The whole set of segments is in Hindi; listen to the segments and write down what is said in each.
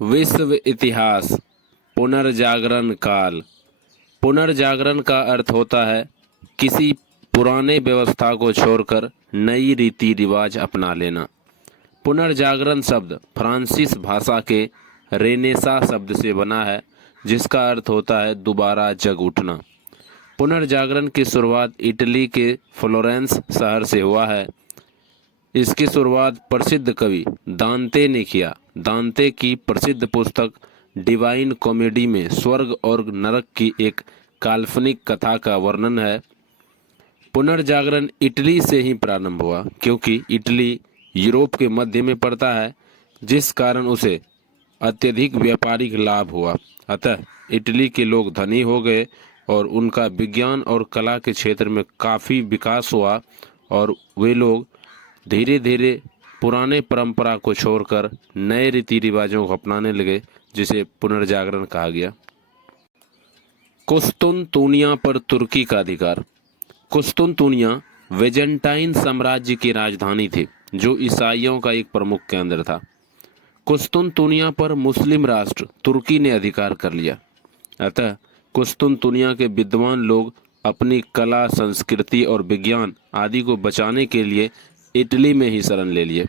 विश्व इतिहास। पुनर्जागरण काल। पुनर्जागरण का अर्थ होता है किसी पुराने व्यवस्था को छोड़कर नई रीति रिवाज अपना लेना। पुनर्जागरण शब्द फ्रांसीसी भाषा के रेनेसा शब्द से बना है, जिसका अर्थ होता है दोबारा जग उठना। पुनर्जागरण की शुरुआत इटली के फ्लोरेंस शहर से हुआ है। इसकी शुरुआत प्रसिद्ध कवि दांते ने किया। दांते की प्रसिद्ध पुस्तक डिवाइन कॉमेडी में स्वर्ग और नरक की एक काल्पनिक कथा का वर्णन है। पुनर्जागरण इटली से ही प्रारंभ हुआ, क्योंकि इटली यूरोप के मध्य में पड़ता है, जिस कारण उसे अत्यधिक व्यापारिक लाभ हुआ। अतः इटली के लोग धनी हो गए और उनका विज्ञान और कला के क्षेत्र में काफ़ी विकास हुआ और वे लोग धीरे धीरे पुराने परंपरा को छोड़कर नए रीति रिवाजों को अपनाने लगे, जिसे पुनर्जागरण कहा गया। कुस्तुनतुनिया पर तुर्की का अधिकार। कुस्तुनतुनिया वेजेंटाइन साम्राज्य की राजधानी थी, जो ईसाइयों का एक प्रमुख केंद्र था। कुस्तुनतुनिया पर मुस्लिम राष्ट्र तुर्की ने अधिकार कर लिया। अतः कुस्तुनतुनिया के विद्वान लोग अपनी कला, संस्कृति और विज्ञान आदि को बचाने के लिए इटली में ही शरण ले लिए,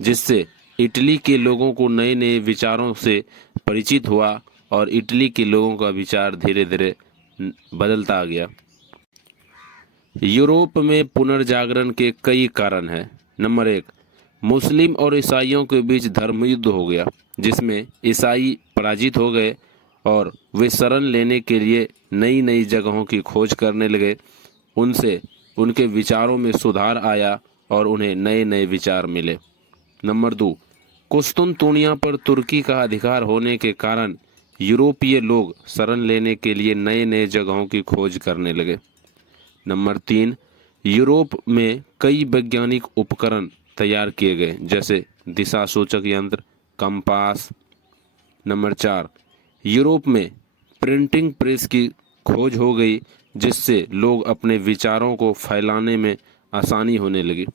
जिससे इटली के लोगों को नए नए विचारों से परिचित हुआ और इटली के लोगों का विचार धीरे धीरे बदलता गया। यूरोप में पुनर्जागरण के कई कारण हैं। नंबर 1, मुस्लिम और ईसाइयों के बीच धर्म युद्ध हो गया, जिसमें ईसाई पराजित हो गए और वे शरण लेने के लिए नई नई जगहों की खोज करने लगे। उनसे उनके विचारों में सुधार आया और उन्हें नए नए विचार मिले। नंबर 2, कुस्तुनतुनिया पर तुर्की का अधिकार होने के कारण यूरोपीय लोग शरण लेने के लिए नए नए जगहों की खोज करने लगे। नंबर 3, यूरोप में कई वैज्ञानिक उपकरण तैयार किए गए, जैसे दिशा सूचक यंत्र, कंपास। नंबर 4, यूरोप में प्रिंटिंग प्रेस की खोज हो गई, जिससे लोग अपने विचारों को फैलाने में आसानी होने लगी।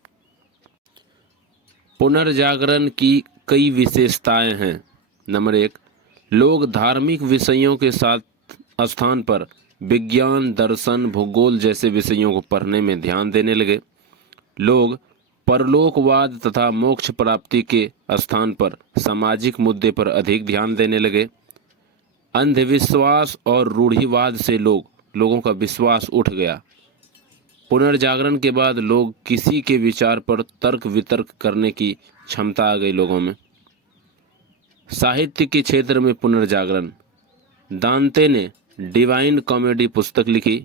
पुनर्जागरण की कई विशेषताएं हैं। नंबर 1, लोग धार्मिक विषयों के साथ स्थान पर विज्ञान, दर्शन, भूगोल जैसे विषयों को पढ़ने में ध्यान देने लगे। लोग परलोकवाद तथा मोक्ष प्राप्ति के स्थान पर सामाजिक मुद्दे पर अधिक ध्यान देने लगे। अंधविश्वास और रूढ़िवाद से लोगों का विश्वास उठ गया। पुनर्जागरण के बाद लोग किसी के विचार पर तर्क वितर्क करने की क्षमता आ गई लोगों में। साहित्य के क्षेत्र में पुनर्जागरण। दांते ने डिवाइन कॉमेडी पुस्तक लिखी।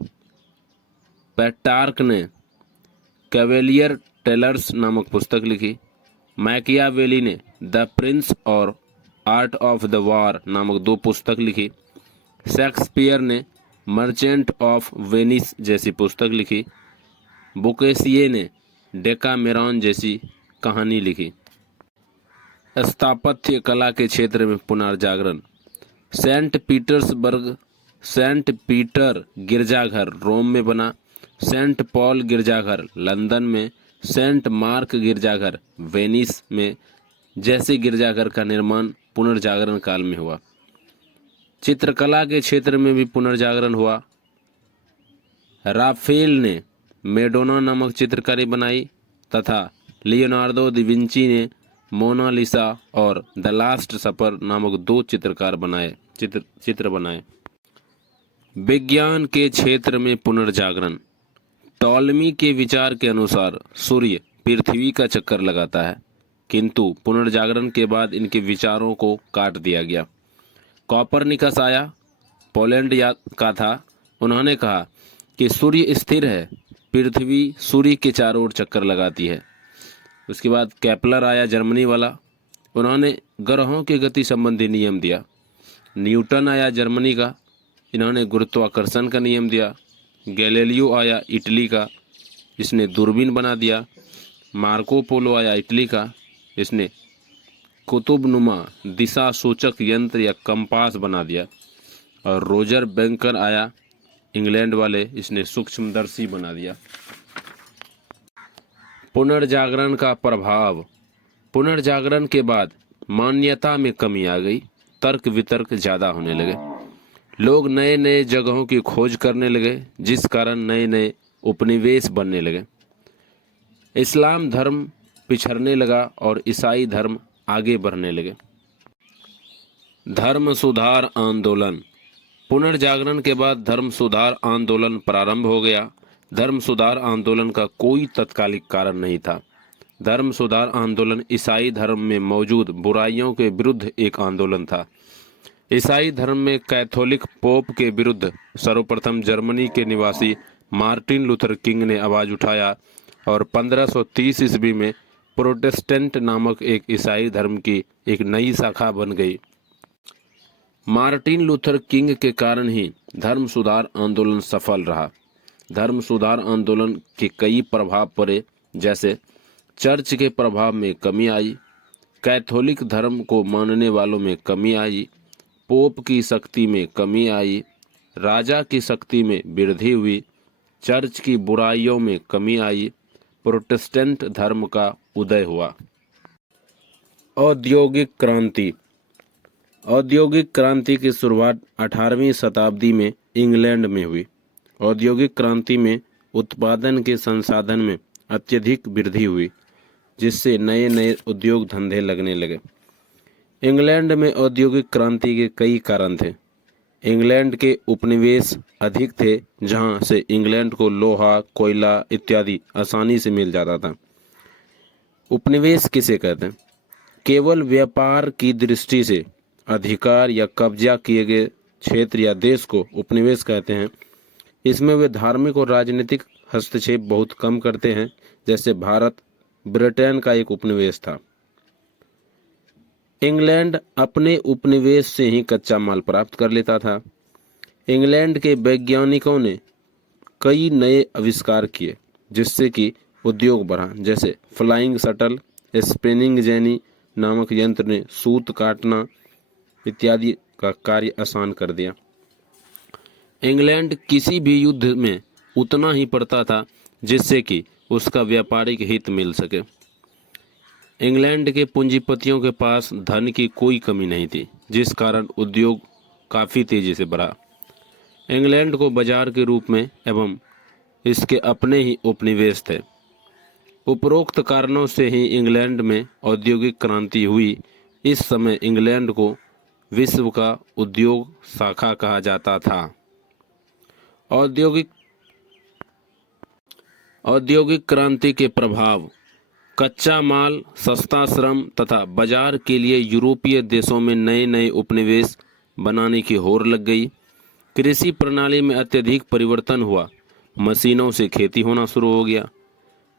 पेट्रार्क ने कैवेलियर टेलर्स नामक पुस्तक लिखी। मैकियावेली ने द प्रिंस और आर्ट ऑफ द वॉर नामक 2 पुस्तक लिखी। शेक्सपियर ने मर्चेंट ऑफ वेनिस जैसी पुस्तक लिखी। बुकेसिए ने डेकामेरॉन जैसी कहानी लिखी। स्थापत्य कला के क्षेत्र में पुनर्जागरण। सेंट पीटर गिरजाघर रोम में बना। सेंट पॉल गिरजाघर लंदन में। सेंट मार्क गिरजाघर वेनिस में जैसे गिरजाघर का निर्माण पुनर्जागरण काल में हुआ। चित्रकला के क्षेत्र में भी पुनर्जागरण हुआ। राफेल ने मेडोना नामक चित्रकारी बनाई तथा लियोनार्डो दा विंची ने मोनालिसा और द लास्ट सपर नामक 2 चित्र बनाए। विज्ञान के क्षेत्र में पुनर्जागरण। टॉलमी के विचार के अनुसार सूर्य पृथ्वी का चक्कर लगाता है, किंतु पुनर्जागरण के बाद इनके विचारों को काट दिया गया। कॉपरनिकस आया, पोलैंड का था। उन्होंने कहा कि सूर्य स्थिर है, पृथ्वी सूर्य के चारों ओर चक्कर लगाती है। उसके बाद केपलर आया, जर्मनी वाला। उन्होंने ग्रहों की गति संबंधी नियम दिया। न्यूटन आया, जर्मनी का। इन्होंने गुरुत्वाकर्षण का नियम दिया। गैलीलियो आया, इटली का। इसने दूरबीन बना दिया। मार्को पोलो आया, इटली का। इसने कुतुबनुमा दिशा सूचक यंत्र या कंपास बना दिया। और रोजर बैंकर आया, इंग्लैंड वाले। इसने सूक्ष्मदर्शी बना दिया। पुनर्जागरण का प्रभाव। पुनर्जागरण के बाद मान्यता में कमी आ गई। तर्क वितर्क ज़्यादा होने लगे। लोग नए नए जगहों की खोज करने लगे, जिस कारण नए नए उपनिवेश बनने लगे। इस्लाम धर्म पिछड़ने लगा और ईसाई धर्म आगे बढ़ने लगे। धर्म सुधार आंदोलन। पुनर्जागरण के बाद धर्म सुधार आंदोलन प्रारंभ हो गया। धर्म सुधार आंदोलन का कोई तत्कालिक कारण नहीं था। धर्म सुधार आंदोलन ईसाई धर्म में मौजूद बुराइयों के विरुद्ध एक आंदोलन था। ईसाई धर्म में कैथोलिक पोप के विरुद्ध सर्वप्रथम जर्मनी के निवासी मार्टिन लूथर किंग ने आवाज उठाया और 1530 ईस्वी में प्रोटेस्टेंट नामक एक ईसाई धर्म की एक नई शाखा बन गई। मार्टिन लूथर किंग के कारण ही धर्म सुधार आंदोलन सफल रहा। धर्म सुधार आंदोलन के कई प्रभाव पड़े, जैसे चर्च के प्रभाव में कमी आई, कैथोलिक धर्म को मानने वालों में कमी आई, पोप की शक्ति में कमी आई, राजा की शक्ति में वृद्धि हुई, चर्च की बुराइयों में कमी आई, प्रोटेस्टेंट धर्म का उदय हुआ। औद्योगिक क्रांति। औद्योगिक क्रांति की शुरुआत 18वीं शताब्दी में इंग्लैंड में हुई। औद्योगिक क्रांति में उत्पादन के संसाधन में अत्यधिक वृद्धि हुई, जिससे नए नए उद्योग धंधे लगने लगे। इंग्लैंड में औद्योगिक क्रांति के कई कारण थे। इंग्लैंड के उपनिवेश अधिक थे, जहां से इंग्लैंड को लोहा, कोयला इत्यादि आसानी से मिल जाता था। उपनिवेश किसे कहते हैं? केवल व्यापार की दृष्टि से अधिकार या कब्जा किए गए क्षेत्र या देश को उपनिवेश कहते हैं। इसमें वे धार्मिक और राजनीतिक हस्तक्षेप बहुत कम करते हैं। जैसे भारत ब्रिटेन का एक उपनिवेश था। इंग्लैंड अपने उपनिवेश से ही कच्चा माल प्राप्त कर लेता था। इंग्लैंड के वैज्ञानिकों ने कई नए आविष्कार किए, जिससे कि उद्योग बढ़ा। जैसे फ्लाइंग शटल, स्पिनिंग जेनी नामक यंत्र ने सूत काटना इत्यादि का कार्य आसान कर दिया। इंग्लैंड किसी भी युद्ध में उतना ही पड़ता था जिससे कि उसका व्यापारिक हित मिल सके। इंग्लैंड के पूंजीपतियों के पास धन की कोई कमी नहीं थी, जिस कारण उद्योग काफ़ी तेजी से बढ़ा। इंग्लैंड को बाजार के रूप में एवं इसके अपने ही उपनिवेश थे। उपरोक्त कारणों से ही इंग्लैंड में औद्योगिक क्रांति हुई। इस समय इंग्लैंड को विश्व का उद्योग शाखा कहा जाता था। औद्योगिक क्रांति के प्रभाव। कच्चा माल, सस्ता श्रम तथा बाजार के लिए यूरोपीय देशों में नए नए उपनिवेश बनाने की होड़ लग गई। कृषि प्रणाली में अत्यधिक परिवर्तन हुआ। मशीनों से खेती होना शुरू हो गया।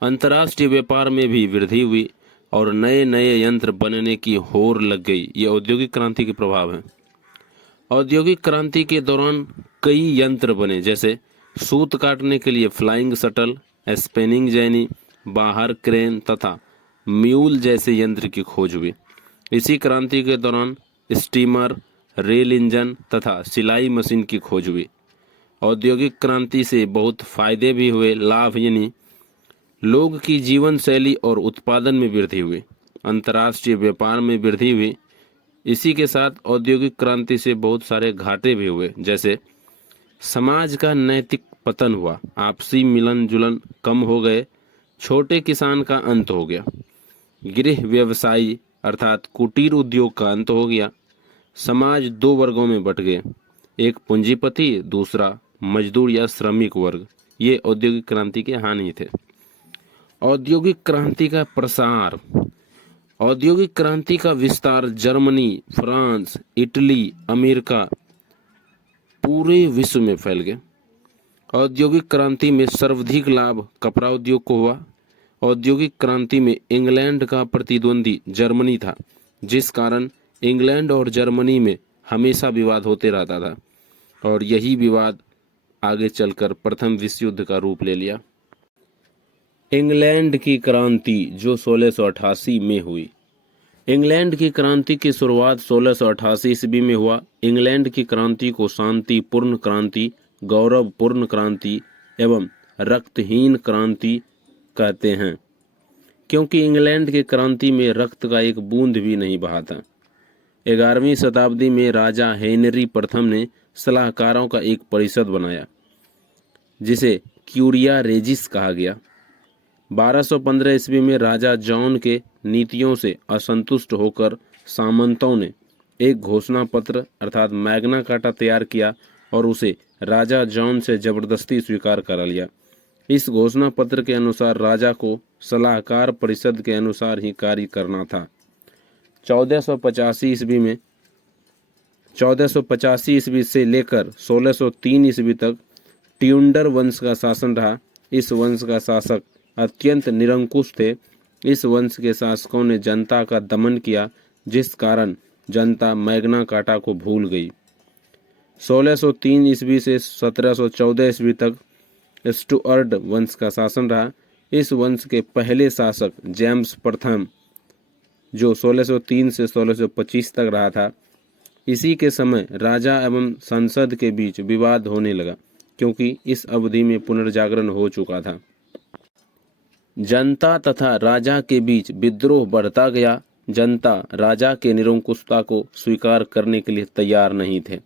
अंतर्राष्ट्रीय व्यापार में भी वृद्धि हुई और नए नए यंत्र बनने की होड़ लग गई। ये औद्योगिक क्रांति के प्रभाव हैं। औद्योगिक क्रांति के दौरान कई यंत्र बने, जैसे सूत काटने के लिए फ्लाइंग शटल, स्पिनिंग जेनी, बाहर क्रेन तथा म्यूल जैसे यंत्र की खोज हुई। इसी क्रांति के दौरान स्टीमर, रेल इंजन तथा सिलाई मशीन की खोज हुई। औद्योगिक क्रांति से बहुत फायदे भी हुए। लाभ यानी लोग की जीवन शैली और उत्पादन में वृद्धि हुई। अंतर्राष्ट्रीय व्यापार में वृद्धि हुई। इसी के साथ औद्योगिक क्रांति से बहुत सारे घाटे भी हुए, जैसे समाज का नैतिक पतन हुआ, आपसी मिलन जुलन कम हो गए, छोटे किसान का अंत हो गया, गृह व्यवसायी अर्थात कुटीर उद्योग का अंत हो गया। समाज दो वर्गों में बंट गए, एक पूंजीपति, दूसरा मजदूर या श्रमिक वर्ग। ये औद्योगिक क्रांति के हानि थे। औद्योगिक क्रांति का प्रसार। औद्योगिक क्रांति का विस्तार जर्मनी, फ्रांस, इटली, अमेरिका पूरे विश्व में फैल गया। औद्योगिक क्रांति में सर्वाधिक लाभ कपड़ा उद्योग को हुआ। औद्योगिक क्रांति में इंग्लैंड का प्रतिद्वंदी जर्मनी था, जिस कारण इंग्लैंड और जर्मनी में हमेशा विवाद होते रहता था और यही विवाद आगे चलकर प्रथम विश्व युद्ध का रूप ले लिया। इंग्लैंड की क्रांति जो 1688 में हुई। इंग्लैंड की क्रांति की शुरुआत 1688 ईस्वी में हुआ। इंग्लैंड की क्रांति को शांतिपूर्ण क्रांति, गौरवपूर्ण क्रांति एवं रक्तहीन क्रांति कहते हैं, क्योंकि इंग्लैंड की क्रांति में रक्त का एक बूंद भी नहीं बहा था। 11वीं शताब्दी में राजा हेनरी प्रथम ने सलाहकारों का एक परिषद बनाया जिसे क्यूरिया रेजिस कहा गया। 1215 ईस्वी में राजा जॉन के नीतियों से असंतुष्ट होकर सामंतों ने एक घोषणा पत्र अर्थात मैग्ना कार्टा तैयार किया और उसे राजा जॉन से जबरदस्ती स्वीकार करा लिया। इस घोषणा पत्र के अनुसार राजा को सलाहकार परिषद के अनुसार ही कार्य करना था। 1485 ईस्वी से लेकर 1603 ईस्वी तक ट्यूडर वंश का शासन रहा। इस वंश का शासक अत्यंत निरंकुश थे। इस वंश के शासकों ने जनता का दमन किया, जिस कारण जनता मैग्ना कार्टा को भूल गई। 1603 ईस्वी से 1714 ईस्वी तक स्टुअर्ट वंश का शासन रहा। इस वंश के पहले शासक जेम्स प्रथम, जो 1603 से 1625 तक रहा था, इसी के समय राजा एवं संसद के बीच विवाद होने लगा, क्योंकि इस अवधि में पुनर्जागरण हो चुका था। जनता तथा राजा के बीच विद्रोह बढ़ता गया। जनता राजा के निरंकुशता को स्वीकार करने के लिए तैयार नहीं थे।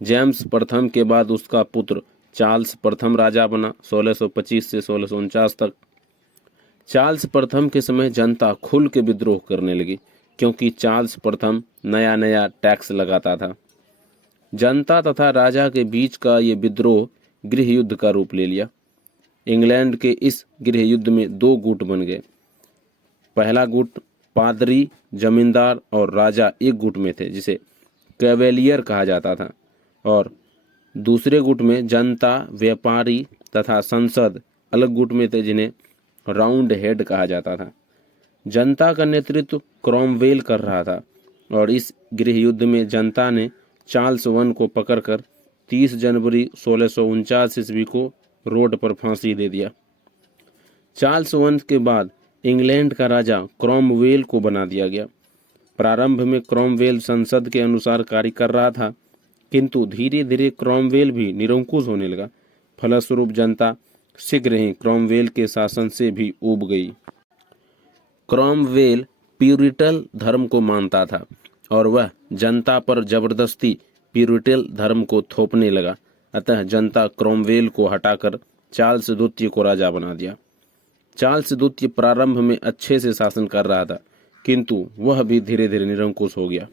जेम्स प्रथम के बाद उसका पुत्र चार्ल्स प्रथम राजा बना 1625 से 1649 तक। चार्ल्स प्रथम के समय जनता खुल के विद्रोह करने लगी, क्योंकि चार्ल्स प्रथम नया नया टैक्स लगाता था। जनता तथा राजा के बीच का ये विद्रोह गृह युद्ध का रूप ले लिया। इंग्लैंड के इस गृह युद्ध में दो गुट बन गए। पहला गुट पादरी, जमींदार और राजा एक गुट में थे, जिसे कैवेलियर कहा जाता था, और दूसरे गुट में जनता, व्यापारी तथा संसद अलग गुट में थे, जिन्हें राउंड हेड कहा जाता था। जनता का नेतृत्व क्रॉमवेल कर रहा था, और इस गृह युद्ध में जनता ने चार्ल्स वन को पकड़कर 30 जनवरी 1649 ईस्वी को रोड पर फांसी दे दिया। चार्ल्स वन के बाद इंग्लैंड का राजा क्रॉमवेल को बना दिया गया। प्रारंभ में क्रॉमवेल संसद के अनुसार कार्य कर रहा था, किंतु धीरे धीरे क्रॉमवेल भी निरंकुश होने लगा। फलस्वरूप जनता शीघ्र ही क्रॉमवेल के शासन से भी ऊब गई। क्रॉमवेल प्यूरिटन धर्म को मानता था और वह जनता पर जबरदस्ती प्यूरिटन धर्म को थोपने लगा। अतः जनता क्रॉमवेल को हटाकर चार्ल्स द्वितीय को राजा बना दिया। चार्ल्स द्वितीय प्रारंभ में अच्छे से शासन कर रहा था, किंतु वह भी धीरे धीरे निरंकुश हो गया।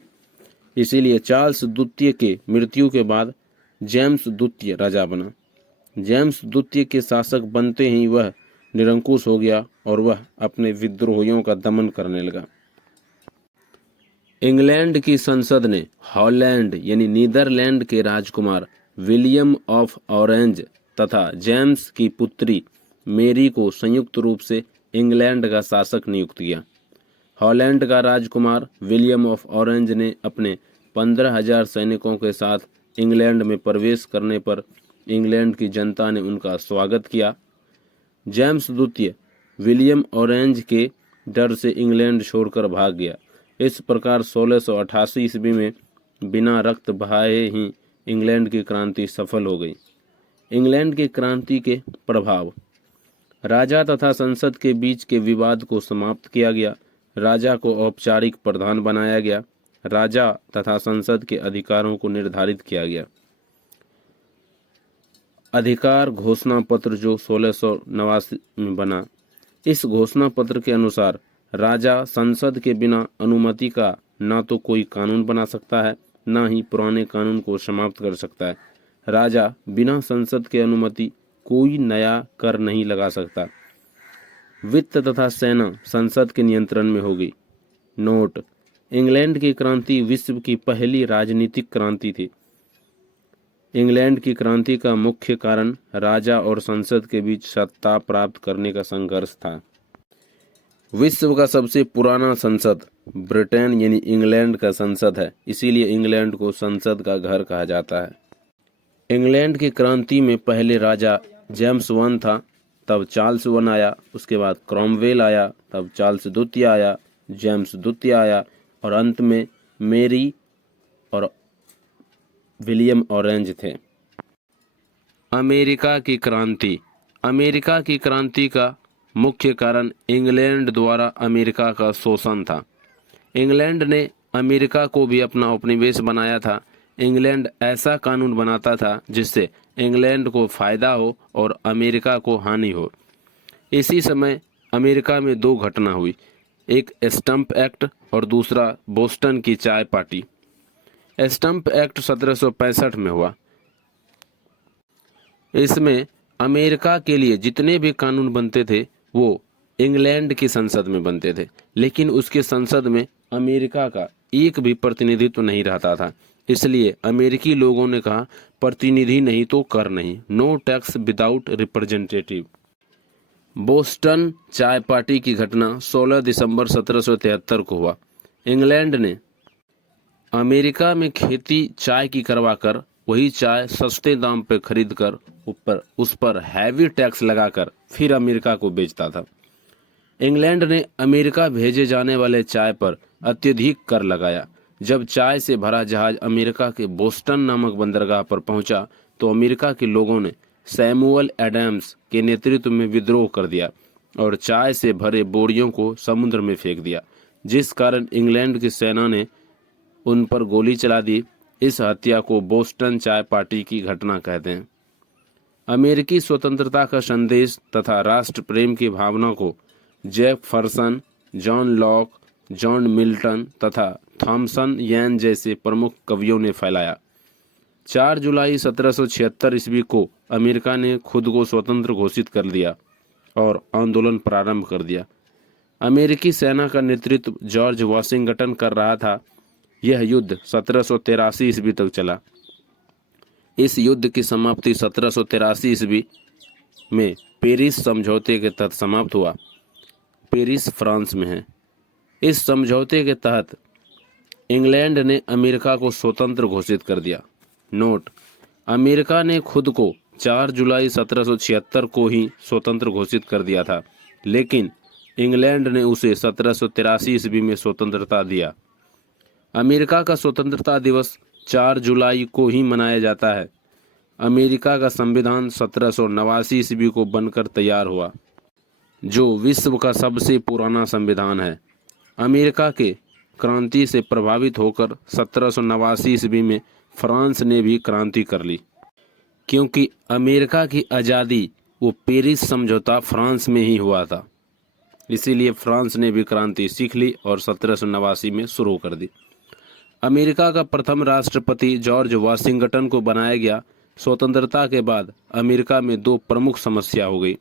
इसीलिए चार्ल्स द्वितीय के मृत्यु के बाद जेम्स द्वितीय राजा बना। जेम्स द्वितीय के शासक बनते ही वह निरंकुश हो गया और वह अपने विद्रोहियों का दमन करने लगा। इंग्लैंड की संसद ने हॉलैंड यानी नीदरलैंड के राजकुमार विलियम ऑफ ऑरेंज तथा जेम्स की पुत्री मेरी को संयुक्त रूप से इंग्लैंड का शासक नियुक्त किया। हॉलैंड का राजकुमार विलियम ऑफ ऑरेंज ने अपने 15,000 सैनिकों के साथ इंग्लैंड में प्रवेश करने पर इंग्लैंड की जनता ने उनका स्वागत किया। जेम्स द्वितीय विलियम ऑरेंज के डर से इंग्लैंड छोड़कर भाग गया। इस प्रकार 1688 ईस्वी में बिना रक्त बहाए ही इंग्लैंड की क्रांति सफल हो गई। इंग्लैंड की क्रांति के प्रभाव। राजा तथा संसद के बीच के विवाद को समाप्त किया गया। राजा को औपचारिक प्रधान बनाया गया। राजा तथा संसद के अधिकारों को निर्धारित किया गया। अधिकार घोषणा पत्र जो 1689 में बना। इस घोषणा पत्र के अनुसार राजा संसद के बिना अनुमति का ना तो कोई कानून बना सकता है, ना ही पुराने कानून को समाप्त कर सकता है। राजा बिना संसद के अनुमति कोई नया कर नहीं लगा सकता। वित्त तथा सेना संसद के नियंत्रण में होगी। नोट: इंग्लैंड की क्रांति विश्व की पहली राजनीतिक क्रांति थी। इंग्लैंड की क्रांति का मुख्य कारण राजा और संसद के बीच सत्ता प्राप्त करने का संघर्ष था। विश्व का सबसे पुराना संसद ब्रिटेन यानी इंग्लैंड का संसद है, इसीलिए इंग्लैंड को संसद का घर कहा जाता है। इंग्लैंड की क्रांति में पहले राजा जेम्स वन था, तब चार्ल्स वन आया, उसके बाद क्रॉमवेल आया, तब चार्ल्स द्वितीय आया, जेम्स द्वितीय आया और अंत में मेरी और विलियम ऑरेंज थे। अमेरिका की क्रांति। अमेरिका की क्रांति का मुख्य कारण इंग्लैंड द्वारा अमेरिका का शोषण था। इंग्लैंड ने अमेरिका को भी अपना उपनिवेश बनाया था। इंग्लैंड ऐसा कानून बनाता था जिससे इंग्लैंड को फायदा हो और अमेरिका को हानि हो। इसी समय अमेरिका में दो घटना हुई, एक स्टंप एक्ट और दूसरा बोस्टन की चाय पार्टी। स्टंप एक्ट 1765 में हुआ। इसमें अमेरिका के लिए जितने भी कानून बनते थे वो इंग्लैंड की संसद में बनते थे, लेकिन उसके संसद में अमेरिका का एक भी प्रतिनिधित्व नहीं रहता था। इसलिए अमेरिकी लोगों ने कहा, प्रतिनिधि नहीं तो कर नहीं, no tax without representative. Boston चाय पार्टी की घटना 16 दिसंबर 1773 को हुआ। इंग्लैंड ने अमेरिका में खेती चाय की करवाकर वही चाय सस्ते दाम पर खरीदकर उस पर हैवी टैक्स लगाकर फिर अमेरिका को बेचता था। इंग्लैंड ने अमेरिका भेजे जाने वाले चाय पर अत्यधिक कर लगाया। जब चाय से भरा जहाज अमेरिका के बोस्टन नामक बंदरगाह पर पहुंचा तो अमेरिका के लोगों ने सैमुअल एडम्स के नेतृत्व में विद्रोह कर दिया और चाय से भरे बोरियों को समुद्र में फेंक दिया, जिस कारण इंग्लैंड की सेना ने उन पर गोली चला दी। इस हत्या को बोस्टन चाय पार्टी की घटना कहते हैं। अमेरिकी स्वतंत्रता का संदेश तथा राष्ट्र प्रेम की भावना को Jefferson, John Locke, John Milton तथा थॉमसन यैन जैसे प्रमुख कवियों ने फैलाया। 4 जुलाई 1776 ईस्वी को अमेरिका ने खुद को स्वतंत्र घोषित कर दिया और आंदोलन प्रारंभ कर दिया। अमेरिकी सेना का नेतृत्व जॉर्ज वाशिंगटन कर रहा था। यह युद्ध 1783 ईस्वी तक चला। इस युद्ध की समाप्ति 1783 ईस्वी में पेरिस समझौते के तहत समाप्त हुआ। पेरिस फ्रांस में है। इस समझौते के तहत इंग्लैंड ने अमेरिका को स्वतंत्र घोषित कर दिया। नोट: अमेरिका ने खुद को 4 जुलाई 1776 को ही स्वतंत्र घोषित कर दिया था, लेकिन इंग्लैंड ने उसे 1783 ईस्वी में स्वतंत्रता दिया। अमेरिका का स्वतंत्रता दिवस 4 जुलाई को ही मनाया जाता है। अमेरिका का संविधान 1789 ईस्वी को बनकर तैयार हुआ, जो विश्व का सबसे पुराना संविधान है। अमेरिका के क्रांति से प्रभावित होकर 1789 ईस्वी में फ्रांस ने भी क्रांति कर ली, क्योंकि अमेरिका की आज़ादी वो पेरिस समझौता फ्रांस में ही हुआ था। इसीलिए फ्रांस ने भी क्रांति सीख ली और 1789 में शुरू कर दी। अमेरिका का प्रथम राष्ट्रपति जॉर्ज वाशिंगटन को बनाया गया। स्वतंत्रता के बाद अमेरिका में दो प्रमुख समस्या हो गई,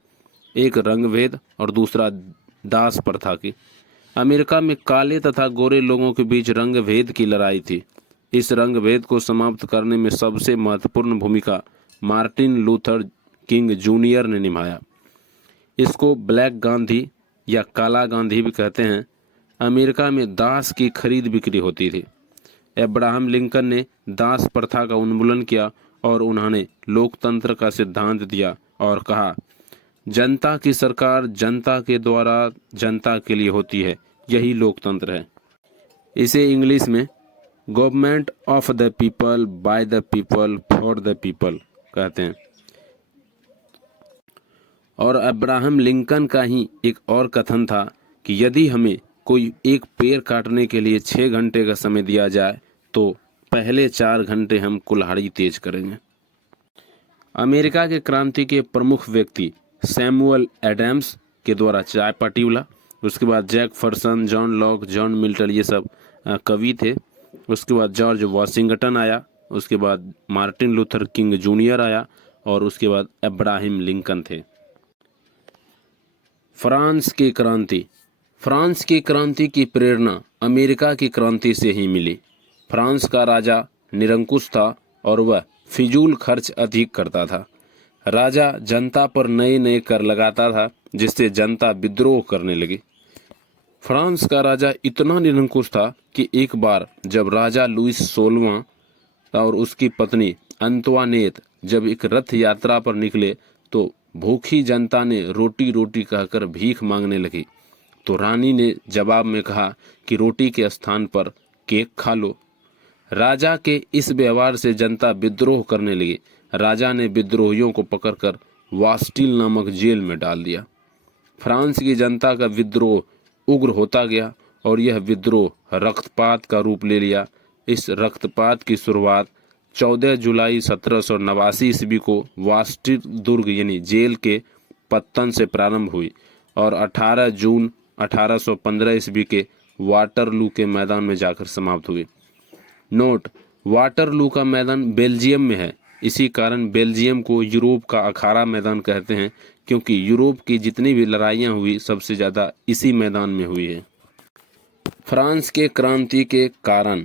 एक रंगभेद और दूसरा दास प्रथा की। अमेरिका में काले तथा गोरे लोगों के बीच रंगभेद की लड़ाई थी। इस रंगभेद को समाप्त करने में सबसे महत्वपूर्ण भूमिका मार्टिन लूथर किंग जूनियर ने निभाया। इसको ब्लैक गांधी या काला गांधी भी कहते हैं। अमेरिका में दास की खरीद बिक्री होती थी। अब्राहम लिंकन ने दास प्रथा का उन्मूलन किया और उन्होंने लोकतंत्र का सिद्धांत दिया और कहा, जनता की सरकार जनता के द्वारा जनता के लिए होती है, यही लोकतंत्र है। इसे इंग्लिश में government of the people, by the people, for the people कहते हैं। और अब्राहम लिंकन का ही एक और कथन था कि यदि हमें कोई एक पेड़ काटने के लिए 6 घंटे का समय दिया जाए तो पहले 4 घंटे हम कुल्हाड़ी तेज करेंगे। अमेरिका के क्रांति के प्रमुख व्यक्ति सैमुअल एडम्स के द्वारा चाय पार्टी उला। उसके बाद Jefferson, John Locke, John Milton ये सब कवि थे। उसके बाद जॉर्ज वाशिंगटन आया। उसके बाद मार्टिन लूथर किंग जूनियर आया और उसके बाद अब्राहम लिंकन थे। फ्रांस की क्रांति। फ्रांस की क्रांति की प्रेरणा अमेरिका की क्रांति से ही मिली। फ्रांस का राजा निरंकुश था और वह फिजूल खर्च अधिक करता था। राजा जनता पर नए नए कर लगाता था, जिससे जनता विद्रोह करने लगी। फ्रांस का राजा इतना निरंकुश था कि एक बार जब राजा लुइस 16वां और उसकी पत्नी अंतवानेत जब एक रथ यात्रा पर निकले तो भूखी जनता ने रोटी रोटी कहकर भीख मांगने लगी। तो रानी ने जवाब में कहा कि रोटी के स्थान पर केक खा लो। राजा के इस व्यवहार से जनता विद्रोह करने लगी। राजा ने विद्रोहियों को पकड़कर वास्टिल नामक जेल में डाल दिया। फ्रांस की जनता का विद्रोह उग्र होता गया और यह विद्रोह रक्तपात का रूप ले लिया। इस रक्तपात की शुरुआत 14 जुलाई 1789 ईस्वी को वास्टिल दुर्ग यानी जेल के पत्तन से प्रारंभ हुई और 18 जून 1815 ईस्वी के वाटरलू के मैदान में जाकर समाप्त हुई। नोट: वाटरलू का मैदान बेल्जियम में है। इसी कारण बेल्जियम को यूरोप का अखाड़ा मैदान कहते हैं, क्योंकि यूरोप की जितनी भी लड़ाइयाँ हुई सबसे ज़्यादा इसी मैदान में हुई है। फ्रांस के क्रांति के कारण।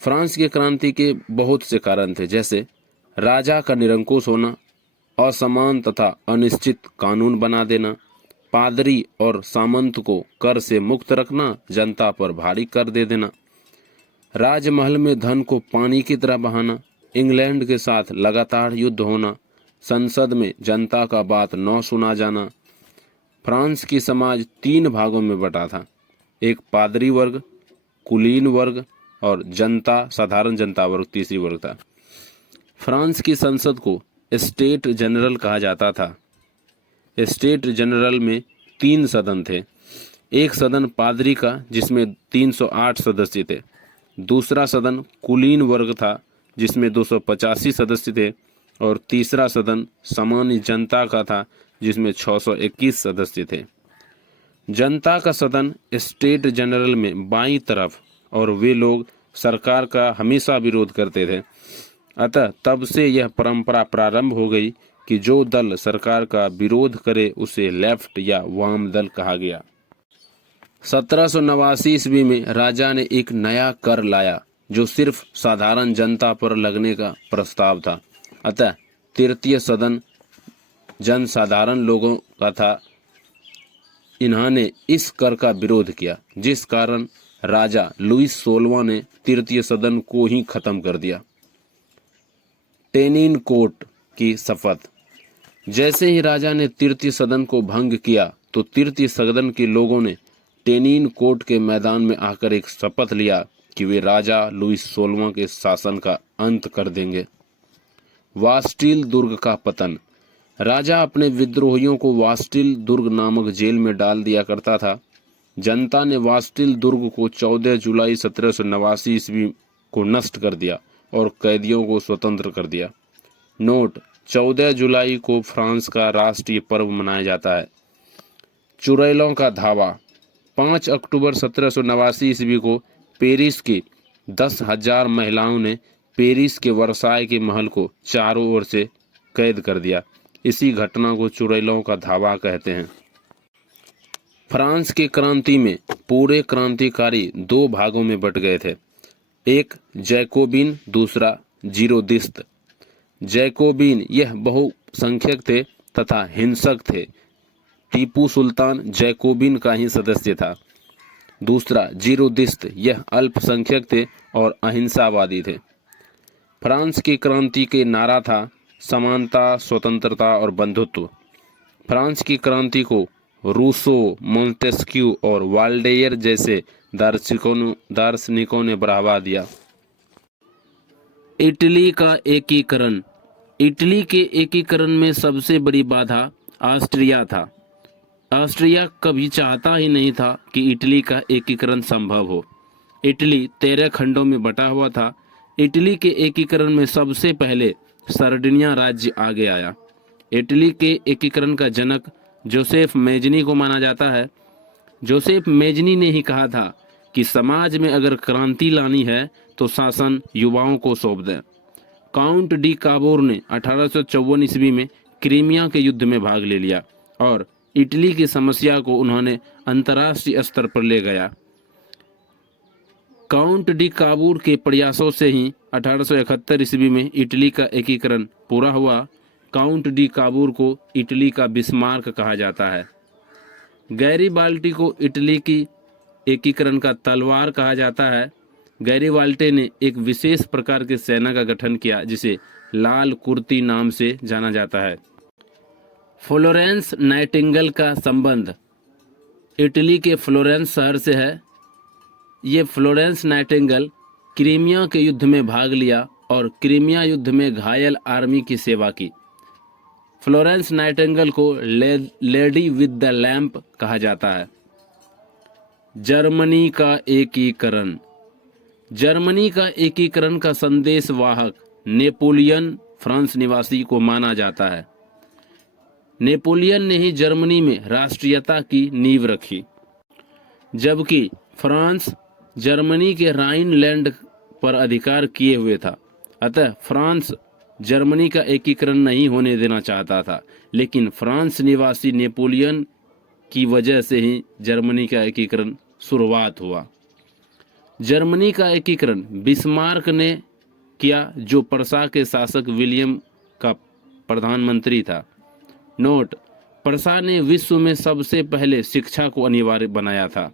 फ्रांस की क्रांति के बहुत से कारण थे, जैसे राजा का निरंकुश होना, असमान तथा अनिश्चित कानून बना देना, पादरी और सामंत को कर से मुक्त रखना, जनता पर भारी कर दे देना, राजमहल में धन को पानी की तरह बहाना, इंग्लैंड के साथ लगातार युद्ध होना, संसद में जनता का बात न सुना जाना। फ्रांस की समाज 3 भागों में बटा था, एक पादरी वर्ग, कुलीन वर्ग और जनता, साधारण जनता वर्ग तीसरी वर्ग था। फ्रांस की संसद को स्टेट जनरल कहा जाता था। स्टेट जनरल में 3 सदन थे। एक सदन पादरी का जिसमें 308 सदस्य थे, दूसरा सदन कुलीन वर्ग था जिसमें 285 सदस्य थे और तीसरा सदन सामान्य जनता का था जिसमें 621 सदस्य थे। जनता का सदन स्टेट जनरल में बाईं तरफ, और वे लोग सरकार का हमेशा विरोध करते थे। अतः तब से यह परंपरा प्रारंभ हो गई कि जो दल सरकार का विरोध करे उसे लेफ्ट या वाम दल कहा गया। 1789 ईस्वी में राजा ने एक नया कर लाया जो सिर्फ साधारण जनता पर लगने का प्रस्ताव था। अतः तृतीय सदन जनसाधारण लोगों का था। इन्होंने इस कर का विरोध किया, जिस कारण राजा लुईस 16वां ने तृतीय सदन को ही खत्म कर दिया। टेनिन कोर्ट की शपथ। जैसे ही राजा ने तृतीय सदन को भंग किया तो तृतीय सदन के लोगों ने टेनिन कोर्ट के मैदान में आकर एक शपथ लिया कि वे राजा लुईस 16वां के शासन का अंत कर देंगे। वास्टिल दुर्ग का पतन। राजा अपने विद्रोहियों को वास्टिल दुर्ग नामक जेल में डाल दिया करता था। जनता ने वास्टिल दुर्ग को 14 जुलाई 1789 ईस्वी को नष्ट कर दिया और कैदियों को स्वतंत्र कर दिया। नोट: 14 जुलाई को फ्रांस का राष्ट्रीय पर्व मनाया जाता है। चुड़ैलों का धावा। 5 अक्टूबर 1789 ईस्वी को पेरिस की 10,000 महिलाओं ने पेरिस के वर्साय के महल को चारों ओर से कैद कर दिया। इसी घटना को चुड़ैलों का धावा कहते हैं। फ्रांस की क्रांति में पूरे क्रांतिकारी 2 भागों में बट गए थे, एक जैकोबिन, दूसरा जीरोदिस्त। जैकोबिन यह बहुसंख्यक थे तथा हिंसक थे। टीपू सुल्तान जैकोबिन का ही सदस्य था। दूसरा जीरोदिस्त, यह अल्पसंख्यक थे और अहिंसावादी थे। फ्रांस की क्रांति के नारा था समानता, स्वतंत्रता और बंधुत्व। फ्रांस की क्रांति को रूसो, मोंटेस्क्यू और वाल्डेयर जैसे दार्शनिकों ने बढ़ावा दिया। इटली का एकीकरण। इटली के एकीकरण में सबसे बड़ी बाधा ऑस्ट्रिया था। ऑस्ट्रिया कभी चाहता ही नहीं था कि इटली का एकीकरण संभव हो। इटली 13 खंडों में बटा हुआ था। इटली के एकीकरण में सबसे पहले सर्डिनिया राज्य आगे आया। इटली के एकीकरण का जनक जोसेफ मेजनी को माना जाता है। जोसेफ मेजनी ने ही कहा था कि समाज में अगर क्रांति लानी है तो शासन युवाओं को सौंप दें। काउंट डी काबोर ने 1854 ईस्वी में क्रीमिया के युद्ध में भाग ले लिया और इटली की समस्या को उन्होंने अंतर्राष्ट्रीय स्तर पर ले गया। काउंट डी काबूर के प्रयासों से ही 1871 ईस्वी में इटली का एकीकरण पूरा हुआ। काउंट डी काबूर को इटली का बिस्मार्क कहा जाता है। गैरीबाल्टी को इटली की एकीकरण का तलवार कहा जाता है। गैरीबाल्टी ने एक विशेष प्रकार की सेना का गठन किया जिसे लाल कुर्ती नाम से जाना जाता है। फ्लोरेंस नाइटिंगेल का संबंध इटली के फ्लोरेंस शहर से है। ये फ्लोरेंस नाइटिंगेल क्रीमिया के युद्ध में भाग लिया और क्रीमिया युद्ध में घायल आर्मी की सेवा की। फ्लोरेंस नाइटिंगेल को लेडी विद द लैंप कहा जाता है। जर्मनी का एकीकरण। जर्मनी का एकीकरण का संदेश वाहक नेपोलियन फ्रांस निवासी को माना जाता है। नेपोलियन ने ही जर्मनी में राष्ट्रीयता की नींव रखी, जबकि फ्रांस जर्मनी के राइनलैंड पर अधिकार किए हुए था। अतः फ्रांस जर्मनी का एकीकरण नहीं होने देना चाहता था, लेकिन फ्रांस निवासी नेपोलियन की वजह से ही जर्मनी का एकीकरण शुरुआत हुआ। जर्मनी का एकीकरण बिस्मार्क ने किया, जो प्रसा के शासक विलियम का प्रधानमंत्री था। नोट: प्रसा ने विश्व में सबसे पहले शिक्षा को अनिवार्य बनाया था।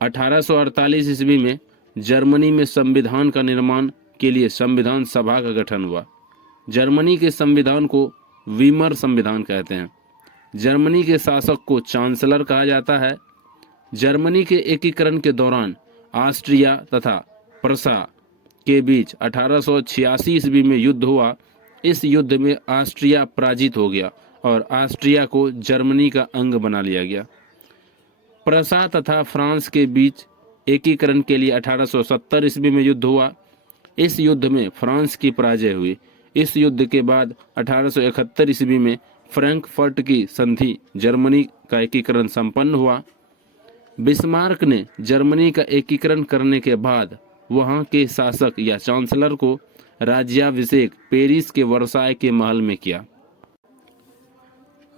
1848 ईस्वी में जर्मनी में संविधान का निर्माण के लिए संविधान सभा का गठन हुआ। जर्मनी के संविधान को वीमर संविधान कहते हैं। जर्मनी के शासक को चांसलर कहा जाता है। जर्मनी के एकीकरण के दौरान ऑस्ट्रिया तथा प्रसा के बीच 1886 ईस्वी में युद्ध हुआ। इस युद्ध में ऑस्ट्रिया पराजित हो गया और ऑस्ट्रिया को जर्मनी का अंग बना लिया गया। प्रसा तथा फ्रांस के बीच एकीकरण के लिए 1870 ईस्वी में युद्ध हुआ। इस युद्ध में फ्रांस की पराजय हुई। इस युद्ध के बाद 1871 ईस्वी में फ्रैंकफर्ट की संधि जर्मनी का एकीकरण संपन्न हुआ। बिस्मार्क ने जर्मनी का एकीकरण करने के बाद वहां के शासक या चांसलर को राज्याभिषेक पेरिस के वर्साय के महल में किया।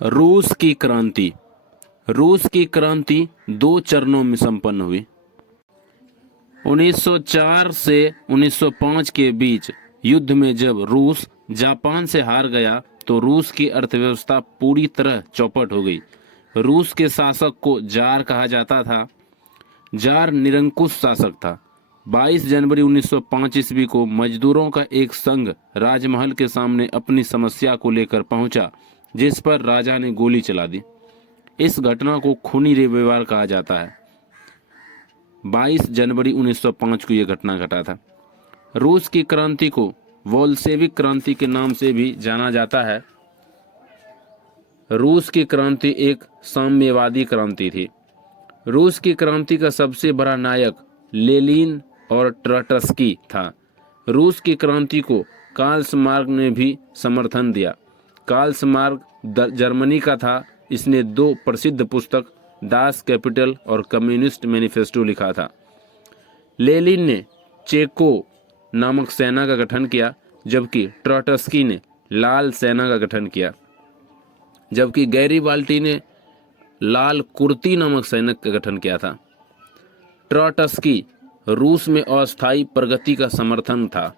रूस की क्रांति। रूस की क्रांति 2 चरणों में संपन्न हुई। 1904 से 1905 के बीच युद्ध में जब रूस जापान से हार गया तो रूस की अर्थव्यवस्था पूरी तरह चौपट हो गई। रूस के शासक को जार कहा जाता था। जार निरंकुश शासक था। 22 जनवरी 1905 ईस्वी को मजदूरों का एक संघ राजमहल के सामने अपनी समस्या को लेकर पहुंचा, जिस पर राजा ने गोली चला दी। इस घटना को खूनी रविवार कहा जाता है। 22 जनवरी 1905 को यह घटना घटा था। रूस की क्रांति को बोल्शेविक क्रांति के नाम से भी जाना जाता है। रूस की क्रांति एक साम्यवादी क्रांति थी। रूस की क्रांति का सबसे बड़ा नायक लेनिन और ट्रॉट्स्की था। रूस की क्रांति को कार्ल मार्क्स ने भी समर्थन दिया। कार्ल मार्क्स जर्मनी का था। इसने 2 प्रसिद्ध पुस्तक दास कैपिटल और कम्युनिस्ट मैनिफेस्टो लिखा था। लेनिन ने चेको नामक सेना का गठन किया, जबकि ट्रॉट्स्की ने लाल सेना का गठन किया, जबकि गैरिबाल्डी ने लाल कुर्ती नामक सैनिक का गठन किया था। ट्रॉट्स्की रूस में अस्थायी प्रगति का समर्थन था।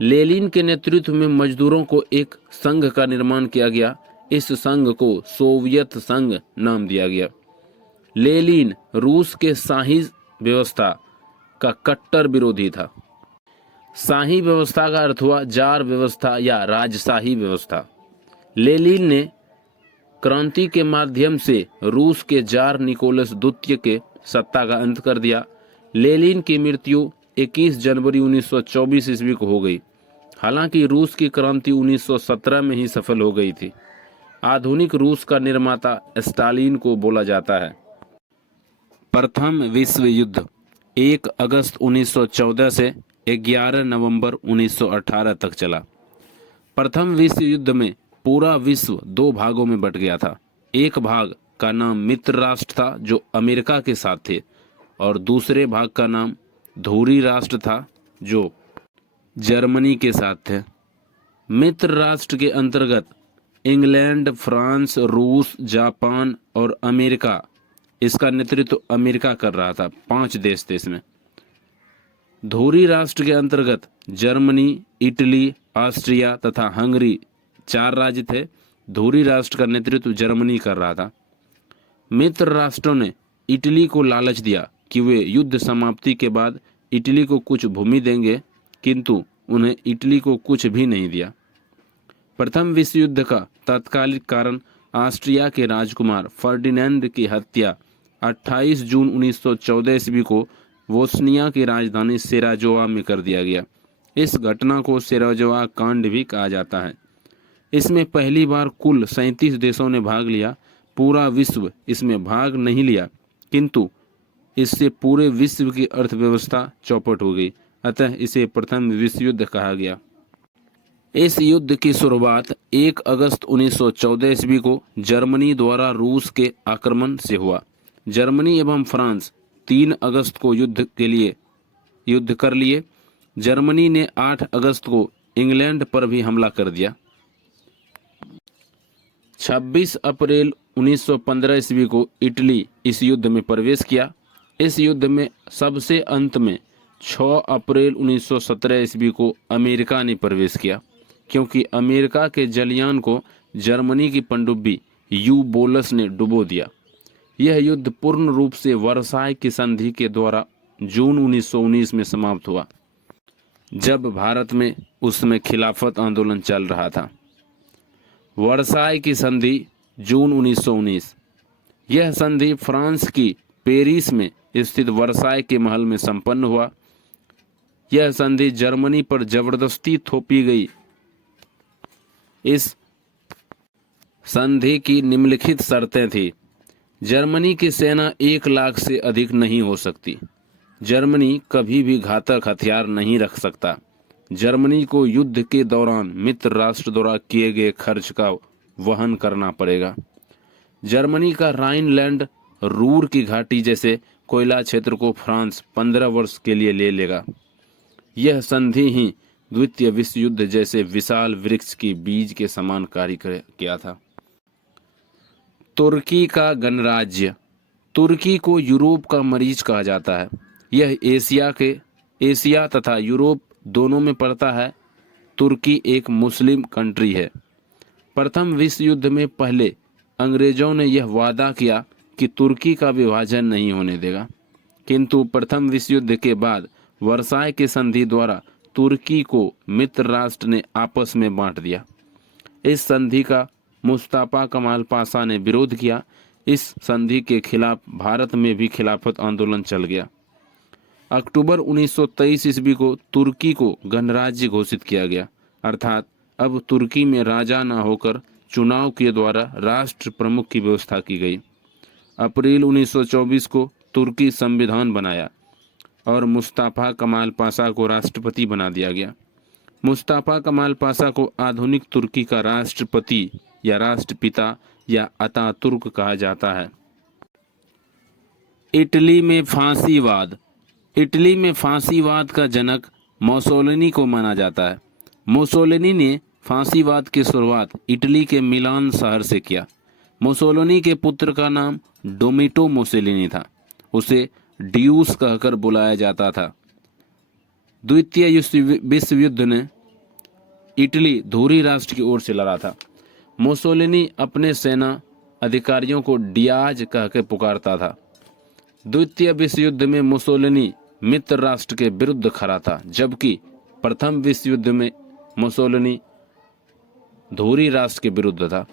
लेनिन के नेतृत्व में मजदूरों को एक संघ का निर्माण किया गया। इस संघ को सोवियत संघ नाम दिया गया। लेनिन रूस के शाही व्यवस्था का कट्टर विरोधी था। शाही व्यवस्था का अर्थ हुआ जार व्यवस्था या राजशाही व्यवस्था। लेनिन ने क्रांति के माध्यम से रूस के जार निकोलस द्वितीय के सत्ता का अंत कर दिया। लेनिन की मृत्यु 21 जनवरी 1924 ईस्वी को हो गई। हालांकि रूस की क्रांति 1917 में ही सफल हो गई थी। आधुनिक रूस का निर्माता स्टालिन को बोला जाता है। प्रथम विश्व युद्ध 1 अगस्त 1914 से 11 नवंबर 1918 तक चला। प्रथम विश्व युद्ध में पूरा विश्व 2 भागों में बट गया था। एक भाग का नाम मित्र राष्ट्र था, जो अमेरिका के साथ थे, और दूसरे भाग का नाम धुरी राष्ट्र था, जो जर्मनी के साथ थे। मित्र राष्ट्र के अंतर्गत इंग्लैंड, फ्रांस, रूस, जापान और अमेरिका, इसका नेतृत्व अमेरिका कर रहा था। 5 देश थे इसमें। धुरी राष्ट्र के अंतर्गत जर्मनी, इटली, ऑस्ट्रिया तथा हंगरी 4 राज्य थे। धुरी राष्ट्र का नेतृत्व जर्मनी कर रहा था। मित्र राष्ट्रों ने इटली को लालच दिया कि वे युद्ध समाप्ति के बाद इटली को कुछ भूमि देंगे, किंतु उन्हें इटली को कुछ भी नहीं दिया। प्रथम विश्व युद्ध का तात्कालिक कारण ऑस्ट्रिया के राजकुमार फर्डिनेंड की हत्या 28 जून 1914 ईस्वी को बोस्निया की राजधानी सेराजोवा में कर दिया गया। इस घटना को सेराजोवा कांड भी कहा जाता है। इसमें पहली बार कुल 37 देशों ने भाग लिया। पूरा विश्व इसमें भाग नहीं लिया, किंतु इससे पूरे विश्व की अर्थव्यवस्था चौपट हो गई, अतः इसे प्रथम विश्व युद्ध कहा गया। इस युद्ध की शुरुआत 1 अगस्त 1914 ईस्वी को जर्मनी द्वारा रूस के आक्रमण से हुआ। जर्मनी एवं फ्रांस 3 अगस्त को युद्ध कर लिए। जर्मनी ने 8 अगस्त को इंग्लैंड पर भी हमला कर दिया। 26 अप्रैल 1915 ईस्वी को इटली इस युद्ध में प्रवेश किया। इस युद्ध में सबसे अंत में 6 अप्रैल 1917 ईस्वी को अमेरिका ने प्रवेश किया, क्योंकि अमेरिका के जलयान को जर्मनी की पनडुब्बी यू बोलस ने डुबो दिया। यह युद्ध पूर्ण रूप से वर्साय की संधि के द्वारा जून 1919 में समाप्त हुआ, जब भारत में उसमें खिलाफत आंदोलन चल रहा था। वर्साय की संधि जून 1919। यह संधि फ्रांस की पेरिस में स्थित वर्साय के महल में संपन्न हुआ। यह संधि जर्मनी पर जबरदस्ती थोपी गई। इस संधि की निम्नलिखित शर्तें थी। जर्मनी की सेना 1 लाख से अधिक नहीं हो सकती। जर्मनी कभी भी घातक हथियार नहीं रख सकता। जर्मनी को युद्ध के दौरान मित्र राष्ट्र द्वारा किए गए खर्च का वहन करना पड़ेगा। जर्मनी का राइनलैंड रूर की घाटी जैसे कोयला क्षेत्र को फ्रांस 15 वर्ष के लिए ले लेगा। यह संधि ही द्वितीय विश्व युद्ध जैसे विशाल वृक्ष की बीज के समान कार्य किया था। तुर्की का गणराज्य। तुर्की को यूरोप का मरीज कहा जाता है। यह एशिया तथा यूरोप दोनों में पड़ता है। तुर्की एक मुस्लिम कंट्री है। प्रथम विश्व युद्ध में पहले अंग्रेजों ने यह वादा किया कि तुर्की का विभाजन नहीं होने देगा, किंतु प्रथम विश्व युद्ध के बाद वर्साय की संधि द्वारा तुर्की को मित्र राष्ट्र ने आपस में बांट दिया। इस संधि का मुस्तफा कमाल पाशा ने विरोध किया। इस संधि के खिलाफ भारत में भी खिलाफत आंदोलन चल गया। अक्टूबर 1923 ईस्वी को तुर्की को गणराज्य घोषित किया गया, अर्थात अब तुर्की में राजा न होकर चुनाव के द्वारा राष्ट्र प्रमुख की व्यवस्था की गई। अप्रैल 1924 को तुर्की संविधान बनाया और मुस्तफा कमाल पाशा को राष्ट्रपति बना दिया गया। मुस्तफा कमाल पाशा को आधुनिक तुर्की का राष्ट्रपति या राष्ट्रपिता या अतातुर्क कहा जाता है। इटली में फांसीवाद। इटली में फांसीवाद का जनक मुसोलिनी को माना जाता है। मुसोलिनी ने फांसीवाद की शुरुआत इटली के मिलान शहर से किया। मुसोलिनी के पुत्र का नाम डोमिटो मुसोलिनी था। उसे ड्यूस कहकर बुलाया जाता था। द्वितीय विश्व युद्ध ने इटली धुरी राष्ट्र की ओर से लड़ा था। मुसोलिनी अपने सेना अधिकारियों को डियाज कहकर पुकारता था। द्वितीय विश्व युद्ध में मुसोलिनी मित्र राष्ट्र के विरुद्ध खड़ा था, जबकि प्रथम विश्व युद्ध में मुसोलिनी धुरी राष्ट्र के विरुद्ध था।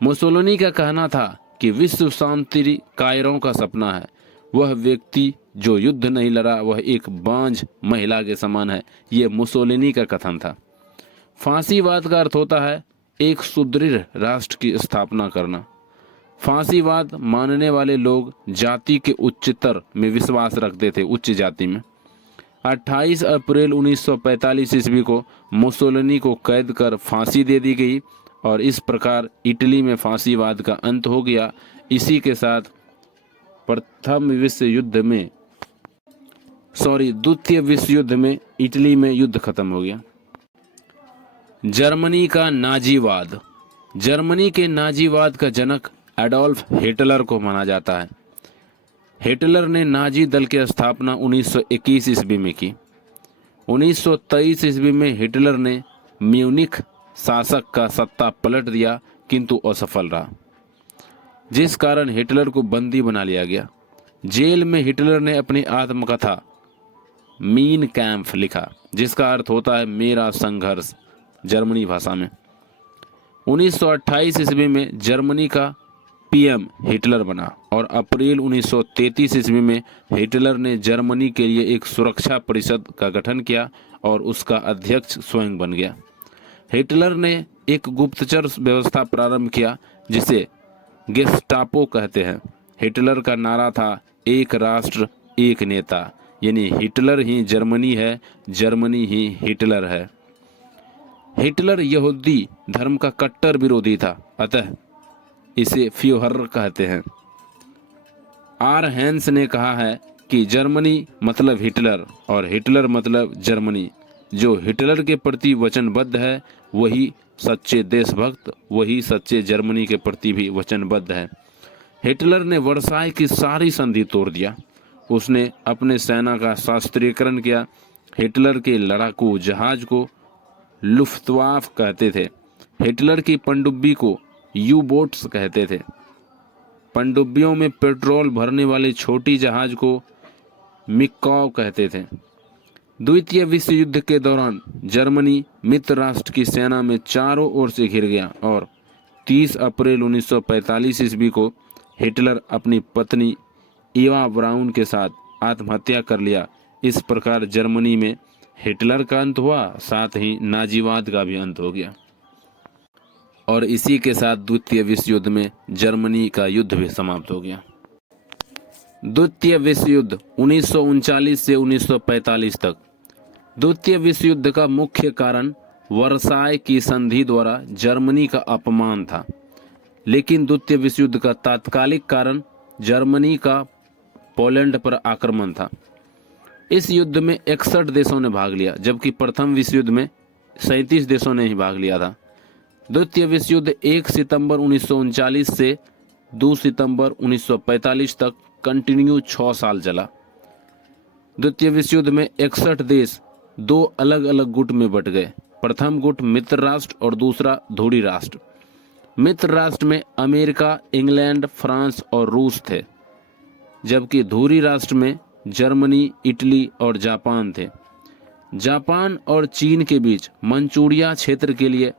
मुसोलिनी का कहना था कि विश्व शांति कायरों का सपना है। वह व्यक्ति जो युद्ध नहीं लड़ा वह एक बांझ महिला के समान है। ये मुसोलिनी का कथन था। फांसीवाद का अर्थ होता है एक सुदृढ़ राष्ट्र की स्थापना करना। फांसीवाद मानने वाले लोग जाति के उच्चतर में विश्वास रखते थे, उच्च जाति में। 28 अप्रैल 1945 ईस्वी को मुसोलिनी को कैद कर फांसी दे दी गई और इस प्रकार इटली में फांसीवाद का अंत हो गया। इसी के साथ द्वितीय विश्व युद्ध में इटली में युद्ध खत्म हो गया। जर्मनी का नाजीवाद। जर्मनी के नाजीवाद का जनक एडोल्फ हिटलर को माना जाता है। हिटलर ने नाजी दल की स्थापना 1921 ईस्वी में की। 1923 ईस्वी में हिटलर ने म्यूनिख शासक का सत्ता पलट दिया, किंतु असफल रहा, जिस कारण हिटलर को बंदी बना लिया गया। जेल में हिटलर ने अपनी आत्मकथा मीन कैम्प लिखा, जिसका अर्थ होता है मेरा संघर्ष जर्मनी भाषा में। 1928 ईस्वी में जर्मनी का पीएम हिटलर बना और अप्रैल 1933 ईस्वी में हिटलर ने जर्मनी के लिए एक सुरक्षा परिषद का गठन किया और उसका अध्यक्ष स्वयं बन गया। हिटलर ने एक गुप्तचर व्यवस्था प्रारंभ किया जिसे गेस्टापो कहते हैं। हिटलर का नारा था एक राष्ट्र एक नेता, यानी हिटलर ही जर्मनी है, जर्मनी ही हिटलर है। हिटलर यहूदी धर्म का कट्टर विरोधी था, अतः इसे फ्यूहरर कहते हैं। आर हैंस ने कहा है कि जर्मनी मतलब हिटलर और हिटलर मतलब जर्मनी। जो हिटलर के प्रति वचनबद्ध है वही सच्चे देशभक्त, वही सच्चे जर्मनी के प्रति भी वचनबद्ध है। हिटलर ने वर्साई की सारी संधि तोड़ दिया। उसने अपने सेना का शास्त्रीयकरण किया। हिटलर के लड़ाकू जहाज को लुफ्तवाफ कहते थे। हिटलर की पनडुब्बी को यू बोट्स कहते थे। पनडुब्बियों में पेट्रोल भरने वाले छोटी जहाज को मिक्कॉव कहते थे। द्वितीय विश्व युद्ध के दौरान जर्मनी मित्र राष्ट्र की सेना में चारों ओर से घिर गया और 30 अप्रैल 1945 ईस्वी को हिटलर अपनी पत्नी ईवा ब्राउन के साथ आत्महत्या कर लिया। इस प्रकार जर्मनी में हिटलर का अंत हुआ, साथ ही नाजीवाद का भी अंत हो गया और इसी के साथ द्वितीय विश्व युद्ध में जर्मनी का युद्ध भी समाप्त हो गया। द्वितीय विश्व युद्ध 1939 से 1945 तक। द्वितीय विश्व युद्ध का मुख्य कारण वर्साई की संधि द्वारा जर्मनी का अपमान था, लेकिन द्वितीय विश्व युद्ध का तात्कालिक कारण जर्मनी का पोलैंड पर आक्रमण था। इस युद्ध में 61 देशों ने भाग लिया, जबकि प्रथम विश्व युद्ध में 37 देशों ने ही भाग लिया था। द्वितीय विश्व युद्ध 1 सितंबर 1939 से 2 सितंबर 1945 तक कंटिन्यू 6 साल चला। द्वितीय विश्व युद्ध में 61 देश 2 अलग अलग गुट में बट गए। प्रथम गुट मित्र राष्ट्र और दूसरा धुरी राष्ट्र। मित्र राष्ट्र में अमेरिका, इंग्लैंड, फ्रांस और रूस थे, जबकि धुरी राष्ट्र में जर्मनी, इटली और जापान थे। जापान और चीन के बीच मंचूरिया क्षेत्र के लिए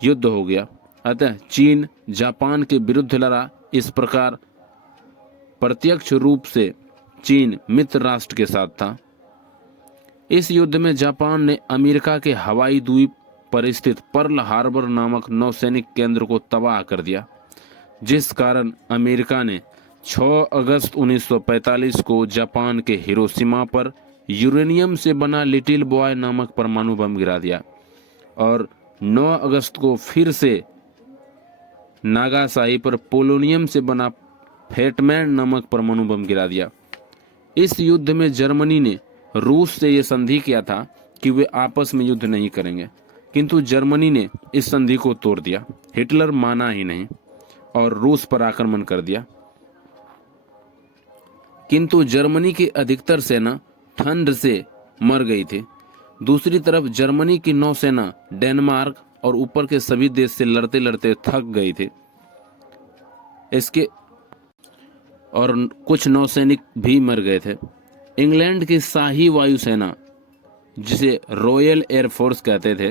युद्ध हो गया, अतः चीन जापान के विरुद्ध लड़ा। इस प्रकार प्रत्यक्ष रूप से चीन मित्र राष्ट्र के साथ था। इस युद्ध में जापान ने अमेरिका के हवाई द्वीप पर स्थित पर्ल हार्बर नामक नौसैनिक केंद्र को तबाह कर दिया, जिस कारण अमेरिका ने 6 अगस्त 1945 को जापान के हिरोशिमा पर यूरेनियम से बना लिटिल बॉय नामक परमाणु बम गिरा दिया और 9 अगस्त को फिर से नागासाकी पर पोलोनियम से बना फेटमैन नामक परमाणु बम गिरा दिया। इस युद्ध में जर्मनी ने रूस से यह संधि किया था कि वे आपस में युद्ध नहीं करेंगे, किंतु जर्मनी ने इस संधि को तोड़ दिया। हिटलर माना ही नहीं और रूस पर आक्रमण कर दिया, किंतु जर्मनी की अधिकतर सेना ठंड से मर गई थी। दूसरी तरफ जर्मनी की नौसेना डेनमार्क और ऊपर के सभी देश से लड़ते लड़ते थक गई थी। इसके और कुछ नौसैनिक भी मर गए थे। इंग्लैंड की शाही वायुसेना, जिसे रॉयल एयरफोर्स कहते थे,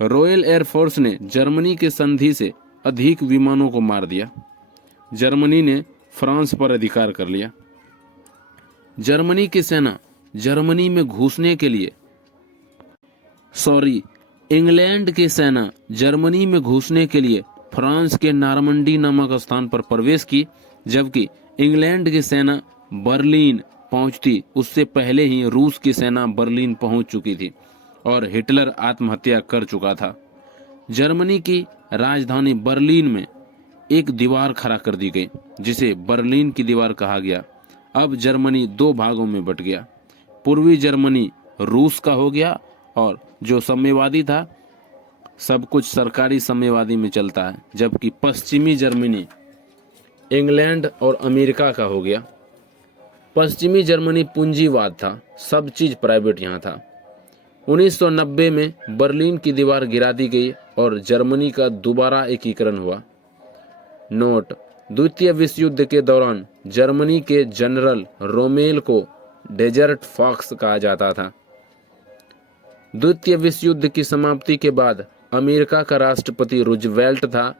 रॉयल एयरफोर्स ने जर्मनी के संधि से अधिक विमानों को मार दिया। जर्मनी ने फ्रांस पर अधिकार कर लिया। जर्मनी की सेना जर्मनी में घुसने के लिए इंग्लैंड की सेना जर्मनी में घुसने के लिए फ्रांस के नारमंडी नामक स्थान पर प्रवेश की, जबकि इंग्लैंड की सेना बर्लिन पहुंचती उससे पहले ही रूस की सेना बर्लिन पहुंच चुकी थी और हिटलर आत्महत्या कर चुका था। जर्मनी की राजधानी बर्लिन में एक दीवार खड़ा कर दी गई, जिसे बर्लिन की दीवार कहा गया। अब जर्मनी 2 भागों में बट गया। पूर्वी जर्मनी रूस का हो गया और जो साम्यवादी था, सब कुछ सरकारी साम्यवादी में चलता है, जबकि पश्चिमी जर्मनी इंग्लैंड और अमेरिका का हो गया। पश्चिमी जर्मनी पूंजीवाद था, सब चीज प्राइवेट यहाँ था। 1990 में बर्लिन की दीवार गिरा दी गई और जर्मनी का दोबारा एकीकरण हुआ। नोट: द्वितीय विश्व युद्ध के दौरान जर्मनी के जनरल रोमेल को डेजर्ट फॉक्स कहा जाता था। द्वितीय विश्व युद्ध की समाप्ति के बाद अमेरिका का राष्ट्रपति रूजवेल्ट था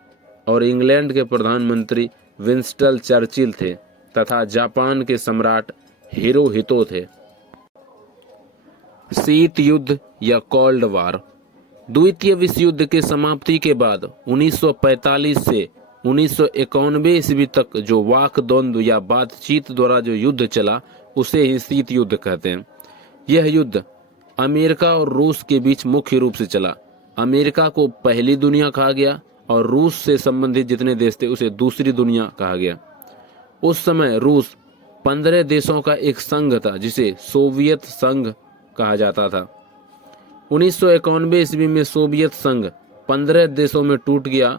और इंग्लैंड के प्रधानमंत्री विंस्टन चर्चिल थे तथा जापान के सम्राट हिरोहितो थे। शीत युद्ध या कोल्ड वार। द्वितीय विश्व युद्ध के समाप्ति के बाद 1945 से 1991 ईस्वी तक जो वाक द्वंद्व या बातचीत द्वारा जो युद्ध चला उसे ही शीत युद्ध कहते हैं। यह युद्ध अमेरिका और रूस के बीच मुख्य रूप से चला। अमेरिका को पहली दुनिया कहा गया और रूस से संबंधित जितने देश थे उसे दूसरी दुनिया कहा गया। उस समय रूस 15 देशों का एक संघ था जिसे सोवियत संघ कहा जाता था। 1991 ईस्वी में सोवियत संघ 15 देशों में टूट गया,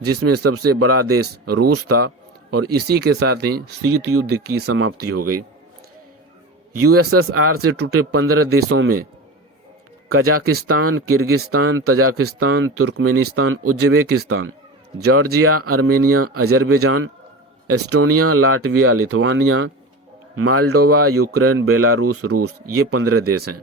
जिसमें सबसे बड़ा देश रूस था और इसी के साथ ही शीत युद्ध की समाप्ति हो गई। यूएसएसआर से टूटे 15 देशों में Kazakhstan, Kyrgyzstan, Tajikistan, Turkmenistan, Uzbekistan, Georgia, Armenia, Azerbaijan, Estonia, Latvia, Lithuania, Moldova, Ukraine, Belarus, रूस, ये 15 देश हैं।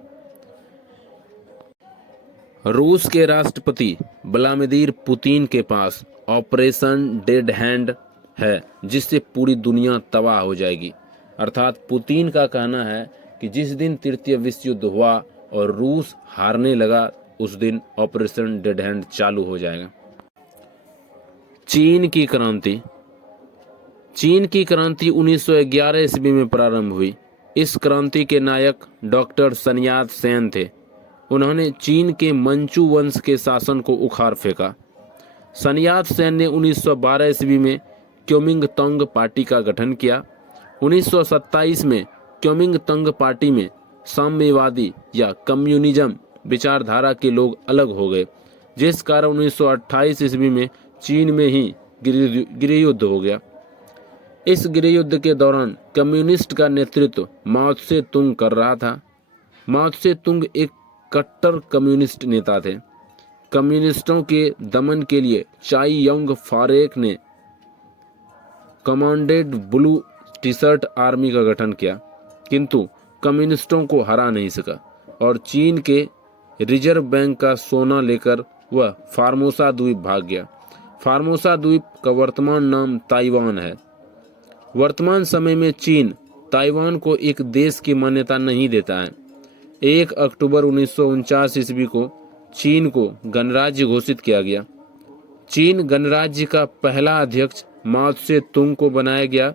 रूस के राष्ट्रपति व्लादिमीर पुतिन के पास ऑपरेशन डेड हैंड है, जिससे पूरी दुनिया तबाह हो जाएगी। अर्थात पुतिन का कहना है कि जिस दिन तृतीय विश्व युद्ध हुआ और रूस हारने लगा उस दिन ऑपरेशन डेड हैंड चालू हो जाएगा। चीन की क्रांति। चीन की क्रांति 1911 ईस्वी में प्रारंभ हुई। इस क्रांति के नायक डॉक्टर सन यात सेन थे। उन्होंने चीन के मंचू वंश के शासन को उखाड़ फेंका। सन यात सेन ने 1912 ईस्वी में क्योमिंगतांग पार्टी का गठन किया। 1927 में क्योमिंगतांग पार्टी में साम्यवादी या कम्युनिज्म विचारधारा के लोग अलग हो गए, जिस कारण 1928 ईस्वी में चीन में ही गृह युद्ध हो गया। इस गृह युद्ध के दौरान कम्युनिस्ट का नेतृत्व माओ त्से तुंग कर रहा था। माओ त्से तुंग एक कट्टर कम्युनिस्ट नेता थे। कम्युनिस्टों के दमन के लिए चाई यांग फारेक ने कमांडेड ब्लू टी-शर्ट आर्मी का गठन किया, किंतु कम्युनिस्टों को हरा नहीं सका और चीन के रिजर्व बैंक का सोना लेकर वह फार्मोसा द्वीप भाग गया। फार्मोसा द्वीप का वर्तमान नाम ताइवान है। वर्तमान समय में चीन ताइवान को एक देश की मान्यता नहीं देता है। 1 अक्टूबर 1949 ईस्वी को चीन को गणराज्य घोषित किया गया। चीन गणराज्य का पहला अध्यक्ष माओ त्से तुंग को बनाया गया।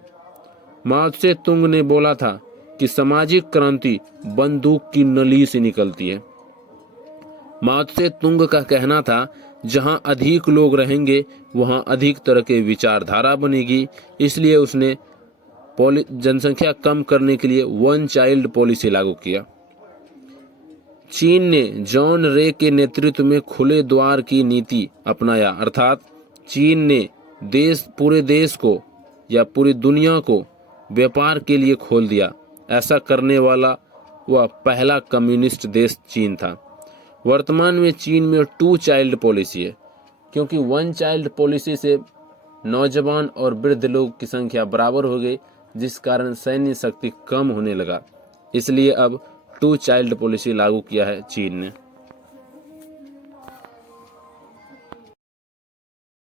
माओ त्से तुंग ने बोला था कि सामाजिक क्रांति बंदूक की नली से निकलती है। माओ त्से तुंग का कहना था जहां अधिक लोग रहेंगे वहां अधिक तरह के विचारधारा बनेगी, इसलिए उसने जनसंख्या कम करने के लिए वन चाइल्ड पॉलिसी लागू किया। चीन ने जॉन रे के नेतृत्व में खुले द्वार की नीति अपनाया, अर्थात चीन ने पूरे देश को या पूरी दुनिया को व्यापार के लिए खोल दिया। ऐसा करने वाला वह पहला कम्युनिस्ट देश चीन था। वर्तमान में चीन में 2 चाइल्ड पॉलिसी है, क्योंकि 1 चाइल्ड पॉलिसी से नौजवान और वृद्ध लोग की संख्या बराबर हो गई, जिस कारण सैन्य शक्ति कम होने लगा। इसलिए अब 2 चाइल्ड पॉलिसी लागू किया है चीन ने।